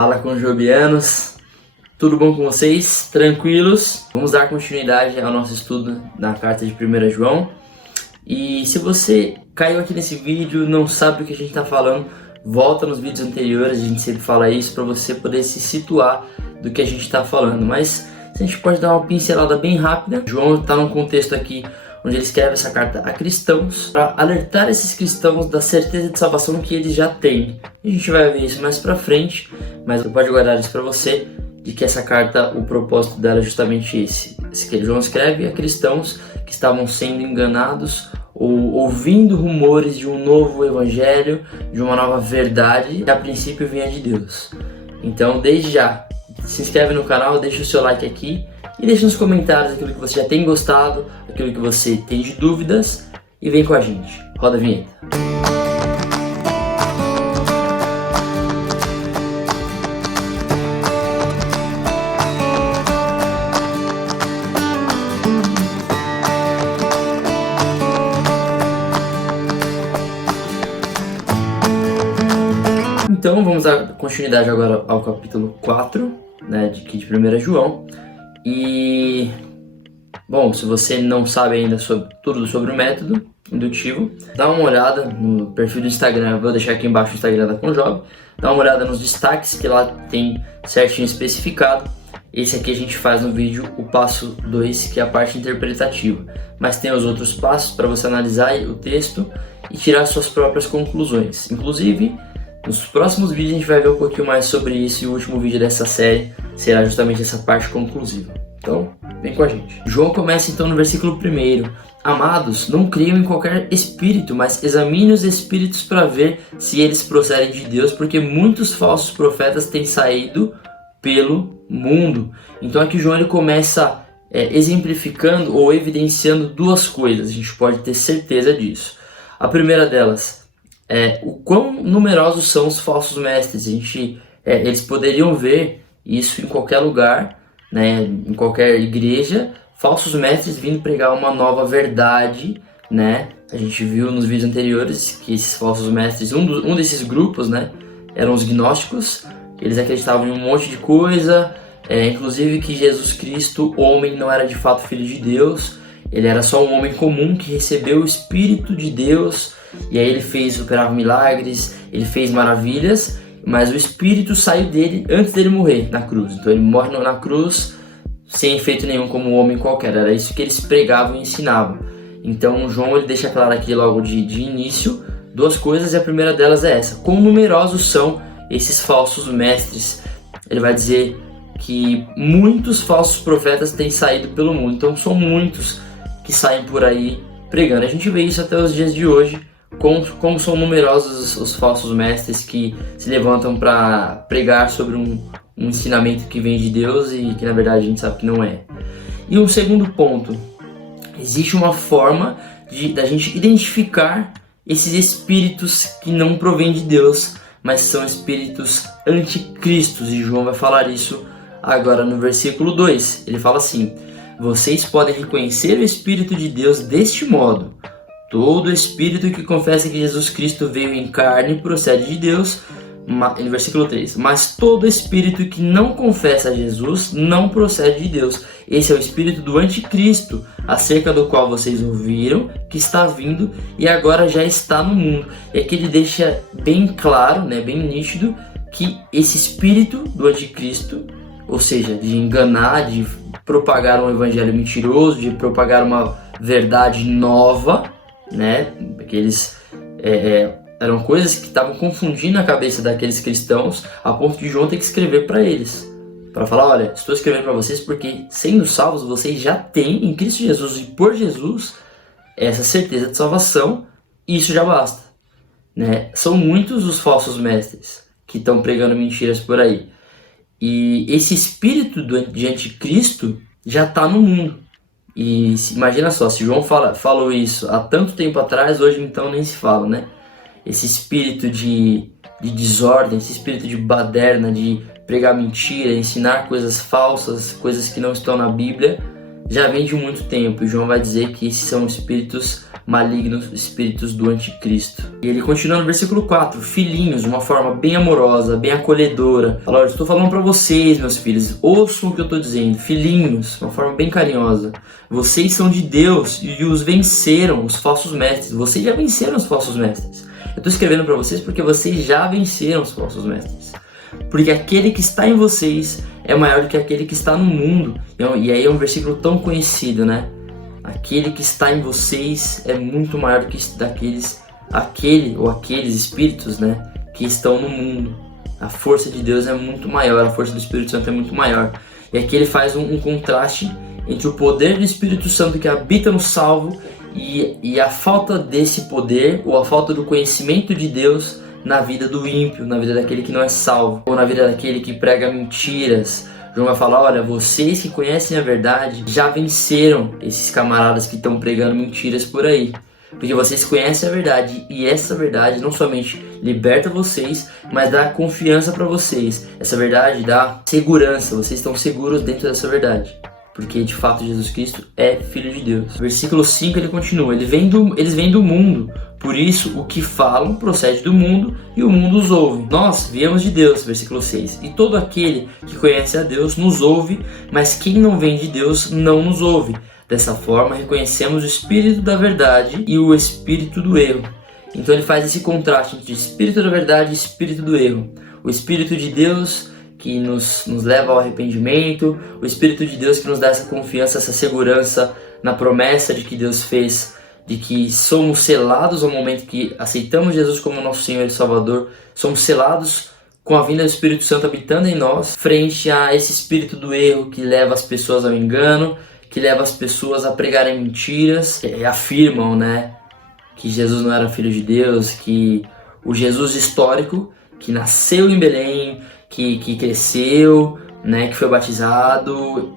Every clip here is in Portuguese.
Fala conjobianos, tudo bom com vocês? Tranquilos? Vamos dar continuidade ao nosso estudo na carta de 1 João. E se você caiu aqui nesse vídeo, não sabe o que a gente está falando, volta nos vídeos anteriores, a gente sempre fala isso para você poder se situar do que a gente está falando. Mas a gente pode dar uma pincelada bem rápida. João está num contexto aqui onde ele escreve essa carta a cristãos, para alertar esses cristãos da certeza de salvação que eles já têm. A gente vai ver isso mais pra frente, mas pode guardar isso para você, de que essa carta, o propósito dela é justamente esse que João escreve a cristãos que estavam sendo enganados ou ouvindo rumores de um novo evangelho, de uma nova verdade, que a princípio vinha de Deus. Então, desde já, se inscreve no canal, deixa o seu like aqui e deixa nos comentários aquilo que você já tem gostado, aquilo que você tem de dúvidas, e vem com a gente. Roda a vinheta. Então vamos dar continuidade agora ao capítulo 4, né, de 1 João. E, bom, se você não sabe ainda tudo sobre o método indutivo, dá uma olhada no perfil do Instagram, vou deixar aqui embaixo o Instagram da Conjob, dá uma olhada nos destaques que lá tem certinho especificado. Esse aqui a gente faz no vídeo o passo 2, que é a parte interpretativa, mas tem os outros passos para você analisar o texto e tirar suas próprias conclusões. Inclusive, nos próximos vídeos a gente vai ver um pouquinho mais sobre isso, e o último vídeo dessa série será justamente essa parte conclusiva. Então, vem com a gente. João começa então no versículo 1. Amados, não creiam em qualquer espírito, mas examine os espíritos para ver se eles procedem de Deus, porque muitos falsos profetas têm saído pelo mundo. Então aqui João ele começa exemplificando ou evidenciando duas coisas, a gente pode ter certeza disso. A primeira delas é o quão numerosos são os falsos mestres. Eles poderiam ver isso em qualquer lugar, né, em qualquer igreja, falsos mestres vindo pregar uma nova verdade, né? A gente viu nos vídeos anteriores que esses falsos mestres, um desses grupos, né, eram os gnósticos. Eles acreditavam em um monte de coisa, inclusive que Jesus Cristo, homem, não era de fato filho de Deus. Ele era só um homem comum que recebeu o Espírito de Deus, e aí ele operava milagres, ele fez maravilhas, mas o Espírito saiu dele antes dele morrer na cruz. Então ele morre na cruz sem efeito nenhum, como um homem qualquer. Era isso que eles pregavam e ensinavam. Então João ele deixa claro aqui logo de início duas coisas, e a primeira delas é essa: quão numerosos são esses falsos mestres. Ele vai dizer que muitos falsos profetas têm saído pelo mundo. Então são muitos que saem por aí pregando. A gente vê isso até os dias de hoje, como são numerosos os falsos mestres que se levantam para pregar sobre um ensinamento que vem de Deus e que na verdade a gente sabe que não é. E um segundo ponto: existe uma forma da gente identificar esses espíritos que não provêm de Deus, mas são espíritos anticristos, e João vai falar isso agora no versículo 2. Ele fala assim: vocês podem reconhecer o Espírito de Deus deste modo: todo espírito que confessa que Jesus Cristo veio em carne procede de Deus. No versículo 3, mas todo espírito que não confessa Jesus não procede de Deus. Esse é o espírito do anticristo, acerca do qual vocês ouviram que está vindo e agora já está no mundo. E aqui ele deixa bem claro, né, bem nítido, que esse espírito do anticristo, ou seja, de enganar, de propagar um evangelho mentiroso, de propagar uma verdade nova, né, que eles eram coisas que estavam confundindo a cabeça daqueles cristãos, a ponto de João ter que escrever para eles, para falar: olha, estou escrevendo para vocês porque, sendo salvos, vocês já têm em Cristo Jesus e por Jesus essa certeza de salvação, e isso já basta, né? São muitos os falsos mestres que estão pregando mentiras por aí, e esse espírito de anticristo já está no mundo. E imagina só, se João falou isso há tanto tempo atrás, hoje então nem se fala, né? Esse espírito de desordem, esse espírito de baderna, de pregar mentira, ensinar coisas falsas, coisas que não estão na Bíblia, já vem de muito tempo. E João vai dizer que esses são espíritos malignos, espíritos do anticristo. E ele continua no versículo 4, filhinhos, de uma forma bem amorosa, bem acolhedora. Fala, olha, estou falando para vocês, meus filhos, ouçam o que eu estou dizendo, filhinhos, de uma forma bem carinhosa. Vocês são de Deus e os venceram, os falsos mestres. Vocês já venceram os falsos mestres. Eu estou escrevendo para vocês porque vocês já venceram os falsos mestres. Porque aquele que está em vocês é maior do que aquele que está no mundo. E aí é um versículo tão conhecido, né? Aquele que está em vocês é muito maior do que aqueles espíritos, né, que estão no mundo. A força de Deus é muito maior, a força do Espírito Santo é muito maior. E aqui ele faz um contraste entre o poder do Espírito Santo que habita no salvo e a falta desse poder, ou a falta do conhecimento de Deus na vida do ímpio, na vida daquele que não é salvo, ou na vida daquele que prega mentiras. João vai falar, olha, vocês que conhecem a verdade já venceram esses camaradas que estão pregando mentiras por aí. Porque vocês conhecem a verdade e essa verdade não somente liberta vocês, mas dá confiança para vocês. Essa verdade dá segurança, vocês estão seguros dentro dessa verdade. Porque de fato Jesus Cristo é Filho de Deus. Versículo 5 ele continua, eles vêm do mundo, por isso o que falam procede do mundo e o mundo os ouve. Nós viemos de Deus, versículo 6, e todo aquele que conhece a Deus nos ouve, mas quem não vem de Deus não nos ouve. Dessa forma reconhecemos o espírito da verdade e o espírito do erro. Então ele faz esse contraste entre espírito da verdade e espírito do erro. O espírito de Deus que nos leva ao arrependimento, o Espírito de Deus que nos dá essa confiança, essa segurança na promessa de que Deus fez, de que somos selados ao momento que aceitamos Jesus como nosso Senhor e Salvador, somos selados com a vinda do Espírito Santo habitando em nós, frente a esse espírito do erro que leva as pessoas ao engano, que leva as pessoas a pregarem mentiras, que afirmam, né, que Jesus não era Filho de Deus, que o Jesus histórico, que nasceu em Belém, que cresceu, né, que foi batizado,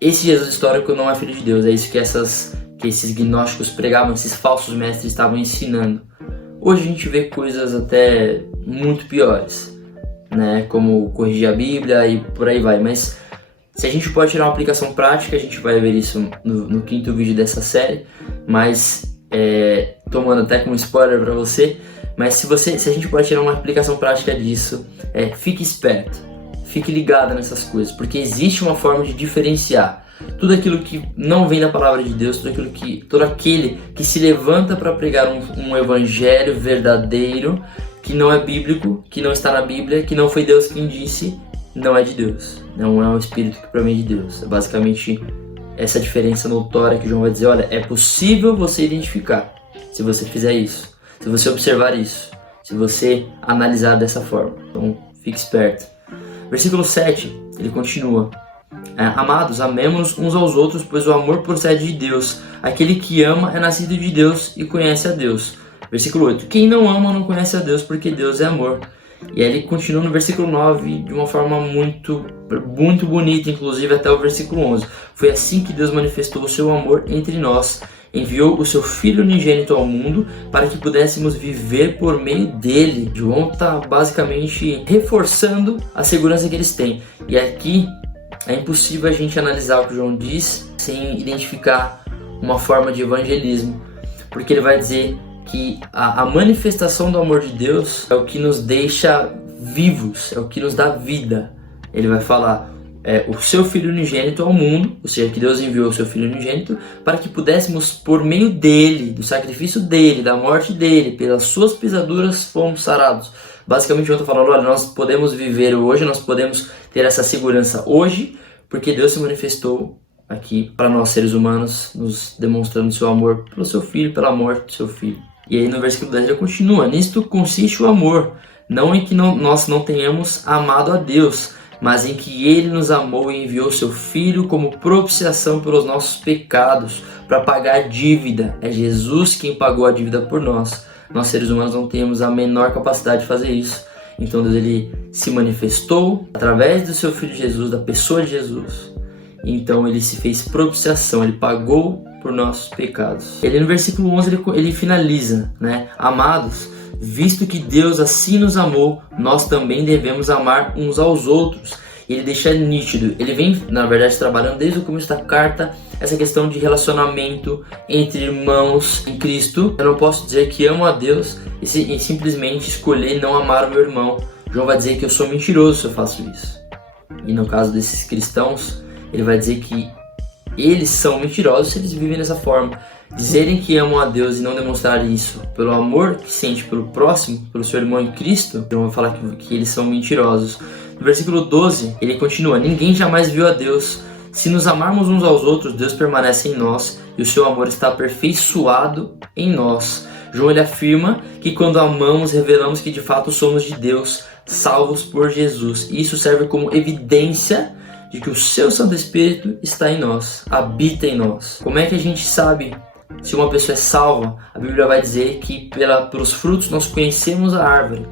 esse Jesus histórico não é Filho de Deus. É isso que esses gnósticos pregavam, esses falsos mestres estavam ensinando. Hoje a gente vê coisas até muito piores, né, como corrigir a Bíblia e por aí vai, mas se a gente pode tirar uma aplicação prática, a gente vai ver isso no quinto vídeo dessa série, mas tomando até como spoiler para você, mas se a gente pode tirar uma aplicação prática disso, fique esperto, fique ligado nessas coisas, porque existe uma forma de diferenciar tudo aquilo que não vem da palavra de Deus, todo aquele que se levanta para pregar um evangelho verdadeiro, que não é bíblico, que não está na Bíblia, que não foi Deus quem disse, não é de Deus, não é um espírito que provém de Deus. É basicamente essa diferença notória que João vai dizer, olha, é possível você identificar se você fizer isso, se você observar isso, se você analisar dessa forma. Então, fique esperto. Versículo 7, ele continua. Amados, amemos uns aos outros, pois o amor procede de Deus. Aquele que ama é nascido de Deus e conhece a Deus. Versículo 8, quem não ama não conhece a Deus, porque Deus é amor. E aí ele continua no versículo 9 de uma forma muito, muito bonita, inclusive até o versículo 11. Foi assim que Deus manifestou o seu amor entre nós. Enviou o seu Filho unigênito ao mundo para que pudéssemos viver por meio dele. João está basicamente reforçando a segurança que eles têm. E aqui é impossível a gente analisar o que João diz sem identificar uma forma de evangelismo, porque ele vai dizer que a manifestação do amor de Deus é o que nos deixa vivos, é o que nos dá vida. Ele vai falar o seu Filho unigênito ao mundo, ou seja, que Deus enviou o seu Filho unigênito para que pudéssemos, por meio dele, do sacrifício dele, da morte dele, pelas suas pisaduras fomos sarados. Basicamente, eu estou falando, olha, nós podemos viver hoje, nós podemos ter essa segurança hoje, porque Deus se manifestou aqui para nós seres humanos, nos demonstrando seu amor pelo seu Filho, pela morte do seu Filho. E aí no versículo 10 ele continua, nisto consiste o amor, não em que nós não tenhamos amado a Deus, mas em que Ele nos amou e enviou seu Filho como propiciação pelos nossos pecados, para pagar dívida. É Jesus quem pagou a dívida por nós. Nós seres humanos não temos a menor capacidade de fazer isso. Então Deus ele se manifestou através do seu Filho Jesus, da pessoa de Jesus. Então ele se fez propiciação, ele pagou por nossos pecados. Ele no versículo 11 ele finaliza, né? Amados, visto que Deus assim nos amou, nós também devemos amar uns aos outros. e ele deixa nítido. Ele vem, na verdade, trabalhando desde o começo da carta essa questão de relacionamento entre irmãos em Cristo. Eu não posso dizer que amo a Deus e simplesmente escolher não amar o meu irmão. João vai dizer que eu sou mentiroso se eu faço isso. E no caso desses cristãos, ele vai dizer que eles são mentirosos se eles vivem dessa forma. Dizerem que amam a Deus e não demonstrarem isso pelo amor que sente pelo próximo, pelo seu irmão em Cristo, João vai falar que eles são mentirosos. No versículo 12, ele continua: ninguém jamais viu a Deus. Se nos amarmos uns aos outros, Deus permanece em nós e o seu amor está aperfeiçoado em nós. João ele afirma que quando amamos, revelamos que de fato somos de Deus, salvos por Jesus. E isso serve como evidência de que o seu Santo Espírito está em nós, habita em nós. Como é que a gente sabe se uma pessoa é salva? A Bíblia vai dizer que pelos frutos nós conhecemos a árvore.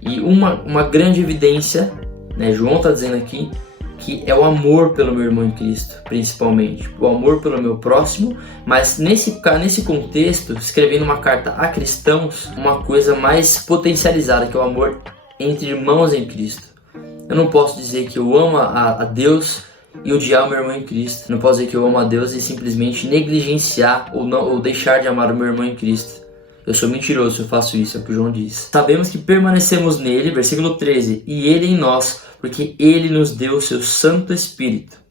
E uma grande evidência, né, João está dizendo aqui, que é o amor pelo meu irmão em Cristo, principalmente. O amor pelo meu próximo, mas nesse contexto, escrevendo uma carta a cristãos, uma coisa mais potencializada, que é o amor entre irmãos em Cristo. Eu não posso dizer que eu amo a Deus e odiar o meu irmão em Cristo. Eu não posso dizer que eu amo a Deus e simplesmente negligenciar ou deixar de amar o meu irmão em Cristo. Eu sou mentiroso se eu faço isso, é o que o João diz. Sabemos que permanecemos nele, versículo 13, e ele em nós, porque ele nos deu o seu Santo Espírito.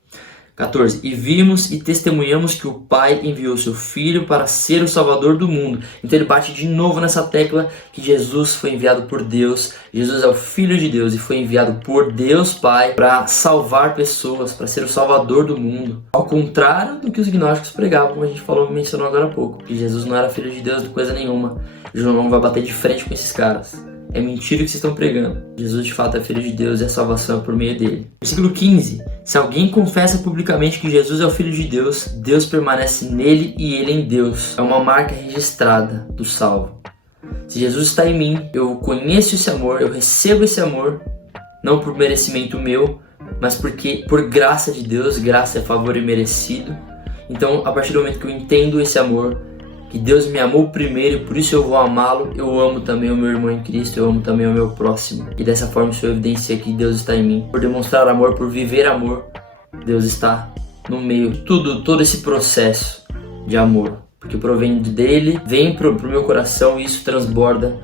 14. E vimos e testemunhamos que o Pai enviou seu Filho para ser o Salvador do mundo. Então ele bate de novo nessa tecla que Jesus foi enviado por Deus. Jesus é o Filho de Deus e foi enviado por Deus Pai para salvar pessoas, para ser o Salvador do mundo. Ao contrário do que os gnósticos pregavam, como a gente mencionou agora há pouco, que Jesus não era Filho de Deus de coisa nenhuma. João vai bater de frente com esses caras. É mentira o que vocês estão pregando. Jesus de fato é Filho de Deus e a salvação é por meio dele. Versículo 15. Se alguém confessa publicamente que Jesus é o Filho de Deus, Deus permanece nele e ele em Deus. É uma marca registrada do salvo. Se Jesus está em mim, eu conheço esse amor, eu recebo esse amor, não por merecimento meu, mas porque por graça de Deus, graça é favor imerecido. Então, a partir do momento que eu entendo esse amor, que Deus me amou primeiro e por isso eu vou amá-lo, eu amo também o meu irmão em Cristo, eu amo também o meu próximo. E dessa forma isso evidencia que Deus está em mim. Por demonstrar amor, por viver amor, Deus está no meio de todo esse processo de amor. Porque provém dele, vem pro meu coração e isso transborda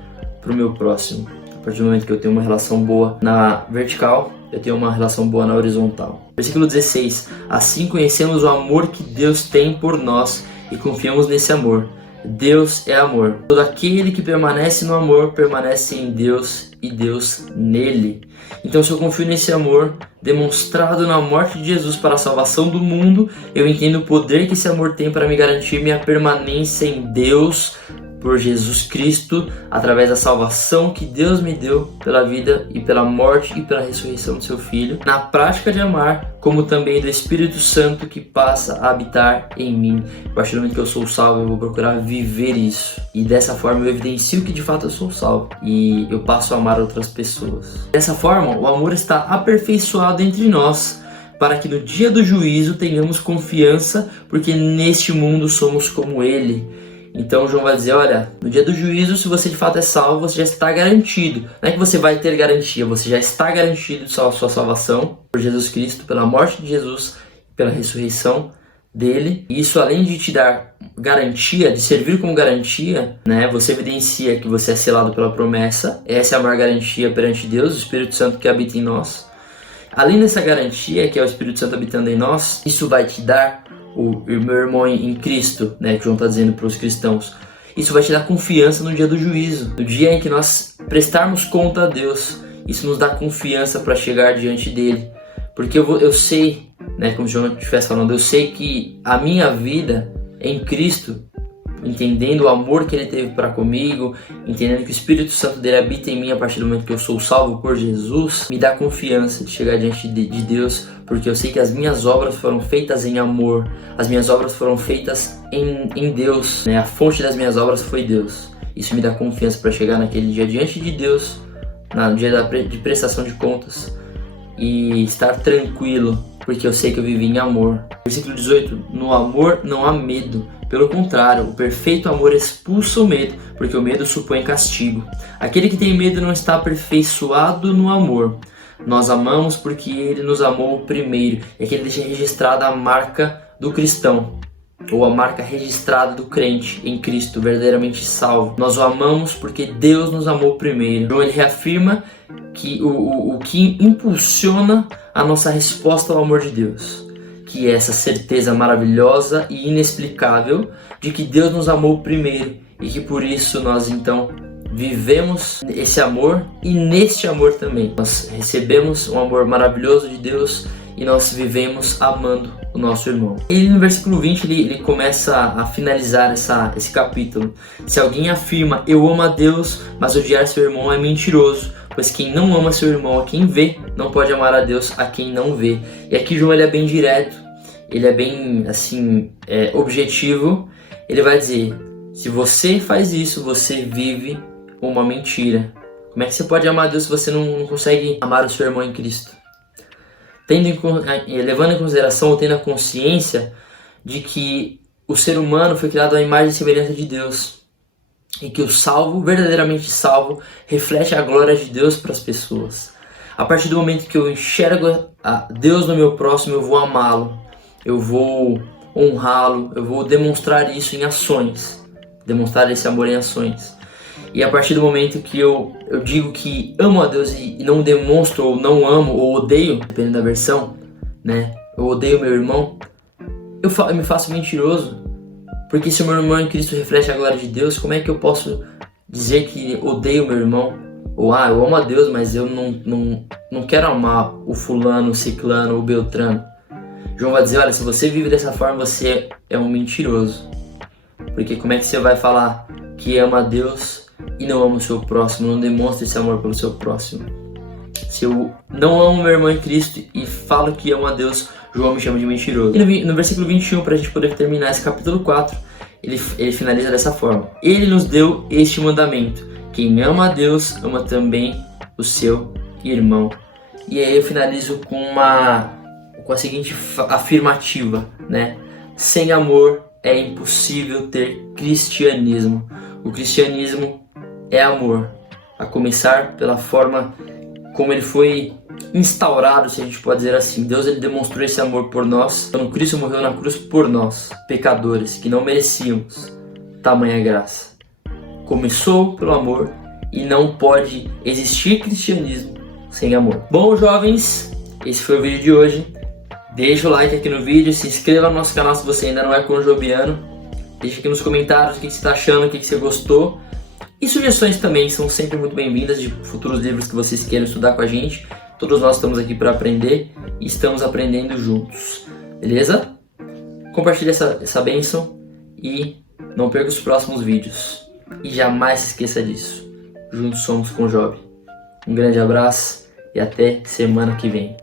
pro meu próximo. A partir do momento que eu tenho uma relação boa na vertical, eu tenho uma relação boa na horizontal. Versículo 16. Assim conhecemos o amor que Deus tem por nós e confiamos nesse amor. Deus é amor. Todo aquele que permanece no amor permanece em Deus e Deus nele. Então, se eu confio nesse amor demonstrado na morte de Jesus para a salvação do mundo, eu entendo o poder que esse amor tem para me garantir minha permanência em Deus por Jesus Cristo, através da salvação que Deus me deu pela vida e pela morte e pela ressurreição do seu Filho, na prática de amar, como também do Espírito Santo que passa a habitar em mim. A partir do momento que eu sou salvo, eu vou procurar viver isso. E dessa forma eu evidencio que de fato eu sou salvo. E eu passo a amar outras pessoas. Dessa forma, o amor está aperfeiçoado entre nós, para que no dia do juízo tenhamos confiança, porque neste mundo somos como Ele. Então João vai dizer, olha, no dia do juízo, se você de fato é salvo, você já está garantido. Não é que você vai ter garantia, você já está garantido de sua salvação por Jesus Cristo, pela morte de Jesus, pela ressurreição dele. E isso, além de te dar garantia, de servir como garantia, né, você evidencia que você é selado pela promessa. Essa é a maior garantia perante Deus, o Espírito Santo que habita em nós. Além dessa garantia, que é o Espírito Santo habitando em nós, isso vai te dar o meu irmão em Cristo, né, que João está dizendo para os cristãos. Isso vai te dar confiança no dia do juízo, no dia em que nós prestarmos conta a Deus. Isso nos dá confiança para chegar diante dele, porque eu sei, né, como João estivesse falando, eu sei que a minha vida em Cristo, entendendo o amor que ele teve para comigo, entendendo que o Espírito Santo dele habita em mim a partir do momento que eu sou salvo por Jesus, me dá confiança de chegar diante de Deus, porque eu sei que as minhas obras foram feitas em amor, as minhas obras foram feitas em Deus, né? A fonte das minhas obras foi Deus. Isso me dá confiança para chegar naquele dia diante de Deus, no dia de prestação de contas, e estar tranquilo, porque eu sei que eu vivi em amor. Versículo 18, no amor não há medo. Pelo contrário, o perfeito amor expulsa o medo, porque o medo supõe castigo. Aquele que tem medo não está aperfeiçoado no amor. Nós amamos porque Ele nos amou primeiro. E aqui ele deixa registrada a marca do cristão, ou a marca registrada do crente em Cristo, verdadeiramente salvo. Nós o amamos porque Deus nos amou primeiro. João ele reafirma que o que impulsiona a nossa resposta ao amor de Deus, que é essa certeza maravilhosa e inexplicável de que Deus nos amou primeiro e que por isso nós então vivemos esse amor, e neste amor também nós recebemos um amor maravilhoso de Deus e nós vivemos amando o nosso irmão. E no versículo 20 ele começa a finalizar esse capítulo. Se alguém afirma eu amo a Deus, mas odiar seu irmão é mentiroso, pois quem não ama seu irmão a quem vê, não pode amar a Deus a quem não vê. E aqui João ele é bem direto, ele é bem assim, objetivo. Ele vai dizer, se você faz isso, você vive uma mentira. Como é que você pode amar a Deus se você não consegue amar o seu irmão em Cristo? Levando em consideração ou tendo a consciência de que o ser humano foi criado à imagem e semelhança de Deus, e que o salvo, verdadeiramente salvo, reflete a glória de Deus para as pessoas. A partir do momento que eu enxergo a Deus no meu próximo, eu vou amá-lo, eu vou honrá-lo, eu vou demonstrar isso em ações, demonstrar esse amor em ações. E a partir do momento que eu digo que amo a Deus e não demonstro, ou não amo, ou odeio, dependendo da versão, né? Eu odeio meu irmão, eu me faço mentiroso. Porque se o meu irmão em Cristo reflete a glória de Deus, como é que eu posso dizer que odeio meu irmão? Ou eu amo a Deus, mas eu não quero amar o fulano, o ciclano, o beltrano. João vai dizer, olha, se você vive dessa forma, você é um mentiroso. Porque como é que você vai falar que ama a Deus e não ama o seu próximo, não demonstra esse amor pelo seu próximo? Se eu não amo meu irmão em Cristo e falo que amo a Deus, João me chama de mentiroso. E no versículo 21, para a gente poder terminar esse capítulo 4, ele finaliza dessa forma. Ele nos deu este mandamento: quem ama a Deus, ama também o seu irmão. E aí eu finalizo com a seguinte afirmativa, né? Sem amor é impossível ter cristianismo. O cristianismo é amor, a começar pela forma como ele foi instaurado, se a gente pode dizer assim. Deus ele demonstrou esse amor por nós quando Cristo morreu na cruz por nós, pecadores, que não merecíamos tamanha graça. Começou pelo amor e não pode existir cristianismo sem amor. Bom, jovens, esse foi o vídeo de hoje. Deixa o like aqui no vídeo, se inscreva no nosso canal se você ainda não é conjobiano. Deixa aqui nos comentários o que você está achando, o que você gostou. E sugestões também são sempre muito bem-vindas de futuros livros que vocês queiram estudar com a gente. Todos nós estamos aqui para aprender e estamos aprendendo juntos. Beleza? Compartilhe essa bênção e não perca os próximos vídeos. E jamais se esqueça disso. Juntos somos com Job. Um grande abraço e até semana que vem.